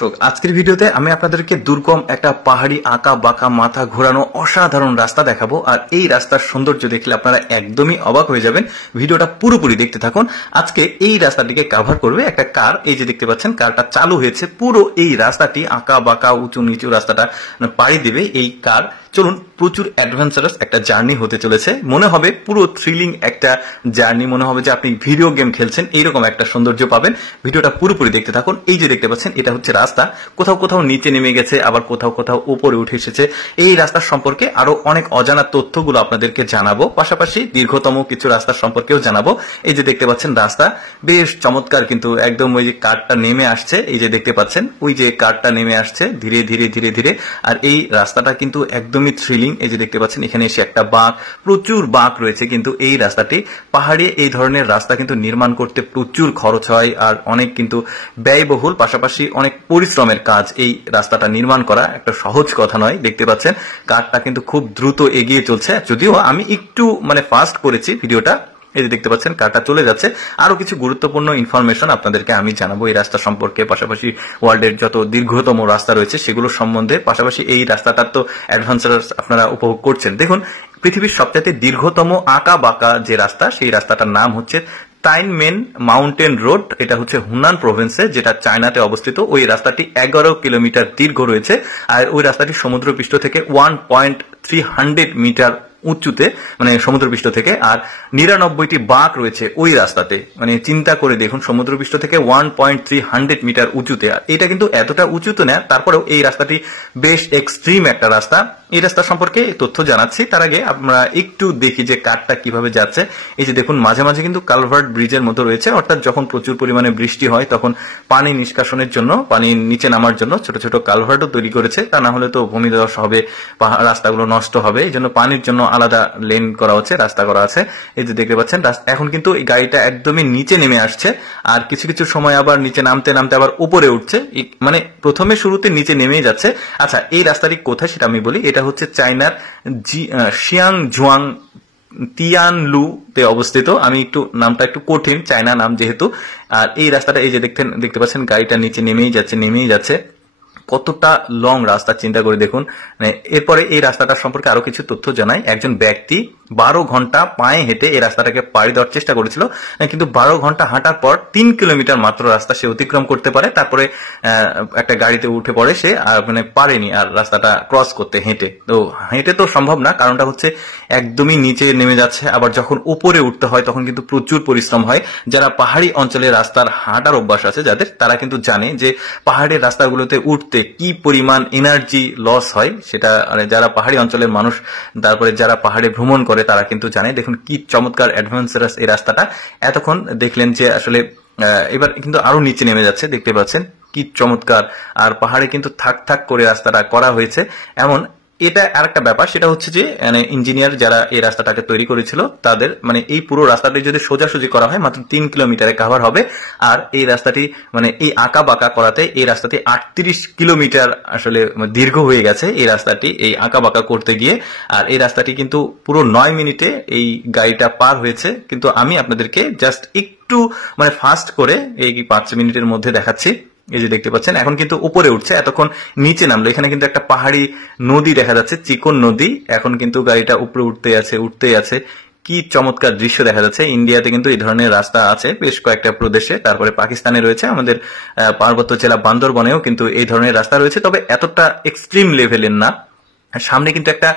তো আজকের ভিডিওতে আমি আপনাদেরকে দুর্গম একটা পাহাড়ি আঁকা বাঁকা মাথা ঘোরানো অসাধারণ রাস্তা দেখাবো। আর এই রাস্তার সৌন্দর্য দেখলে আপনারা একদমই অবাক হয়ে যাবেন। ভিডিওটা পুরোপুরি দেখতে থাকুন। আজকে এই রাস্তাটিকে কভার করবে একটা কার। এই যে দেখতে পাচ্ছেন কারটা চালু হয়েছে। পুরো এই রাস্তাটি আঁকা বাঁকা উঁচু নিচু রাস্তাটা পাড়ি দেবে এই কার। চলুন, প্রচুর অ্যাডভেঞ্চারাস একটা জার্নি হতে চলেছে। মনে হবে পুরো থ্রিলিং একটা জার্নি, মনে হবে যে আপনি ভিডিও গেম খেলছেন, এইরকম একটা সৌন্দর্য পাবেন। ভিডিওটা পুরোপুরি দেখতে থাকুন। এই যে দেখতে পাচ্ছেন এটা হচ্ছে রাস্তা। কোথাও কোথাও নিচে নেমে গেছে, আবার কোথাও কোথাও উপরে উঠে এসেছে। এই রাস্তার সম্পর্কে আরো অনেক অজানা তথ্যগুলো আপনাদেরকে জানাবো, পাশাপাশি দীর্ঘতম কিছু রাস্তার সম্পর্কেও জানাবো। এই যে দেখতে পাচ্ছেন রাস্তা বেশ চমৎকার, কিন্তু একদম ওই যে কারটা নেমে আসছে, এই যে দেখতে পাচ্ছেন ওই যে কারটা নেমে আসছে ধীরে ধীরে ধীরে ধীরে। আর এই রাস্তাটা কিন্তু একদমই থ্রিলিং। এই যে দেখতে পাচ্ছেন এখানে এসে একটা বাঁক, প্রচুর বাঁক রয়েছে। কিন্তু এই রাস্তাটি পাহাড়ে এই ধরনের রাস্তা কিন্তু নির্মাণ করতে প্রচুর খরচ হয় আর অনেক কিন্তু ব্যয়বহুল, পাশাপাশি অনেক পরিশ্রমের কাজ। এই রাস্তাটা নির্মাণ করা একটা সহজ কথা নয়। দেখতে পাচ্ছেন কারটা কিন্তু খুব দ্রুত এগিয়ে চলছে, যদিও আমি একটু ফাস্ট করেছি ভিডিওটা। এই যে দেখতে পাচ্ছেন কারটা চলে যাচ্ছে। আরো কিছু গুরুত্বপূর্ণ ইনফরমেশন আপনাদেরকে আমি জানাবো এই রাস্তা সম্পর্কে, পাশাপাশি ওয়ার্ল্ডের যত দীর্ঘতম রাস্তা রয়েছে সেগুলো সম্বন্ধে। পাশাপাশি এই রাস্তাটার তো অ্যাডভেঞ্চারাস আপনারা উপভোগ করছেন। দেখুন, পৃথিবীর সবচেয়ে দীর্ঘতম আঁকা বাঁকা যে রাস্তা, সেই রাস্তাটার নাম হচ্ছে তাইনমেন মাউন্টেন রোড। এটা হচ্ছে হুনান প্রভিন্সে, যেটা চায়নাতে অবস্থিত। ওই রাস্তাটি 11 কিলোমিটার দীর্ঘ রয়েছে। আর ওই রাস্তাটি সমুদ্রপৃষ্ঠ থেকে 1.300 মিটার উঁচুতে, সমুদ্রপৃষ্ঠ থেকে। আর 99টি বাঁক রয়েছে ওই রাস্তাতে। চিন্তা করে দেখুন, সমুদ্রপৃষ্ঠ থেকে 1.300 মিটার উঁচুতে। আর এটা কিন্তু এতটা উঁচুতে না, তারপরেও এই রাস্তাটি বেশ এক্সট্রিম একটা রাস্তা। এই রাস্তা সম্পর্কে তথ্য জানাচ্ছি, তার আগে আমরা একটু দেখি যে কারটা কিভাবে যাচ্ছে। এই যে দেখুন, মাঝে মাঝে কিন্তু কালভার্ট ব্রিজের মতো রয়েছে, অর্থাৎ যখন প্রচুর পরিমাণে বৃষ্টি হয় তখন পানি নিষ্কাশনের জন্য, পানি নিচে নামার জন্য ছোট ছোট কালভার্টও তৈরি করেছে। তা না হলে তো ভূমিধস হবে, রাস্তাগুলো নষ্ট হবে। এই জন্য পানির জন্য আলাদা লেন করা হচ্ছে, রাস্তা করা আছে। এই যে দেখতে পাচ্ছেন এখন কিন্তু এই গাড়িটা একদমই নিচে নেমে আসছে। আর কিছু কিছু সময় আবার নিচে নামতে নামতে আবার উপরে উঠছে, প্রথমে শুরুতে নিচে নেমেই যাচ্ছে। আচ্ছা, এই রাস্তাটি কোথায় সেটা আমি বলি। এটা হচ্ছে চায়নার শিয়াংজুয়াং তিয়ানলু তে অবস্থিত। আমি নামটা একটু কঠিন, চায়না নাম যেহেতু। আর এই রাস্তাটা এই যে দেখতে পাচ্ছেন গাড়িটা নিচে নেমেই যাচ্ছে। কতটা লং রাস্তা চিন্তা করে দেখুন। এরপরে এই রাস্তাটা সম্পর্কে আরো কিছু তথ্য জানাই। একজন ব্যক্তি 12 ঘন্টা পায়ে হেঁটে এই রাস্তাটাকে পাড়ি দেওয়ার চেষ্টা করেছিল, কিন্তু 12 ঘন্টা হাঁটার পর 3 কিলোমিটার মাত্র রাস্তা সে অতিক্রম করতে পারে। তারপরে একটা গাড়িতে উঠে পড়ে সে, আর পারেনি আর রাস্তাটা ক্রস করতে। হেঁটে তো সম্ভব না, কারণটা হচ্ছে একদমই নিচে নেমে যাচ্ছে। আবার যখন উপরে উঠতে হয় তখন কিন্তু প্রচুর পরিশ্রম হয়। যারা পাহাড়ি অঞ্চলে রাস্তার হাঁটার অভ্যাস আছে যাদের, তারা কিন্তু জানে যে পাহাড়ের রাস্তাগুলোতে উঠতে কি পরিমাণ এনার্জি লস হয় সেটা। যারা পাহাড়ি অঞ্চলের মানুষ, তারপরে যারা পাহাড়ে ভ্রমণ করে, তারা কিন্তু জানে। দেখুন কি চমৎকার অ্যাডভেঞ্চারাস এই রাস্তাটা। এতক্ষণ দেখলেন যে আসলে এবার কিন্তু আরো নিচে নেমে যাচ্ছে, দেখতে পাচ্ছেন কি চমৎকার। আর পাহাড়ে কিন্তু থাক থাক করে রাস্তাটা করা হয়েছে। এমন এটা আরেকটা ব্যাপার, সেটা হচ্ছে যে ইঞ্জিনিয়ার যারা এই রাস্তাটাকে তৈরি করেছিল তাদের এই পুরো রাস্তাটি যদি সোজাসুজি করা হয় মাত্র 3 কিলোমিটারে কভার হবে। আর এই রাস্তাটি এই আঁকা বাঁকা করাতে এই রাস্তাটি 38 কিলোমিটার আসলে দীর্ঘ হয়ে গেছে এই রাস্তাটি, এই আঁকা বাঁকা করতে গিয়ে। আর এই রাস্তাটি কিন্তু পুরো 9 মিনিটে এই গাড়িটা পার হয়েছে। কিন্তু আমি আপনাদেরকে জাস্ট একটু ফাস্ট করে এই 5 মিনিটের মধ্যে দেখাচ্ছি। এই যে দেখতে পাচ্ছেন এখন কিন্তু উপরে উঠছে, এতক্ষণ নিচে নামলো। এখানে কিন্তু একটা পাহাড়ি নদী দেখা যাচ্ছে, চিকন নদী। এখন কিন্তু গাড়িটা উপরে উঠতেই আছে। কি চমৎকার দৃশ্য দেখা যাচ্ছে। ইন্ডিয়াতে কিন্তু এই ধরনের রাস্তা আছে বেশ কয়েকটা প্রদেশে, তারপরে পাকিস্তানে রয়েছে, আমাদের পার্বত্য জেলা বান্দরবনেও কিন্তু এই ধরনের রাস্তা রয়েছে, তবে এতটা এক্সট্রিম লেভেলের না। সামনে কিন্তু একটা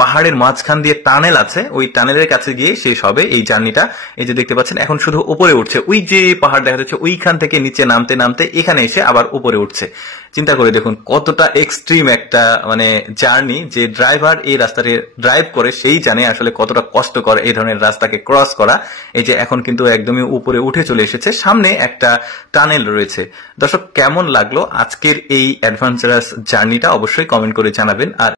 পাহাড়ের মাঝখান দিয়ে টানেল আছে, ওই টানেলের কাছে গিয়ে শেষ হবে এই জার্নিটা। এই যে দেখতে পাচ্ছেন এখন শুধু উপরে উঠছে, ওই যে পাহাড় দেখা যাচ্ছে ওইখান থেকে নিচে নামতে নামতে এখানে এসে আবার উপরে উঠছে। চিন্তা করে দেখুন কতটা এক্সট্রিম একটা জার্নি। যে ড্রাইভার এই রাস্তাতে ড্রাইভ করে সেই জানে আসলে কতটা কষ্টকর এই ধরনের রাস্তাকে ক্রস করা। এই যে এখন কিন্তু একদমই উপরে উঠে চলে এসেছে, সামনে একটা টানেল রয়েছে। দর্শক, কেমন লাগলো আজকের এই অ্যাডভেঞ্চারাস জার্নিটা অবশ্যই কমেন্ট করে জানাবেন। আর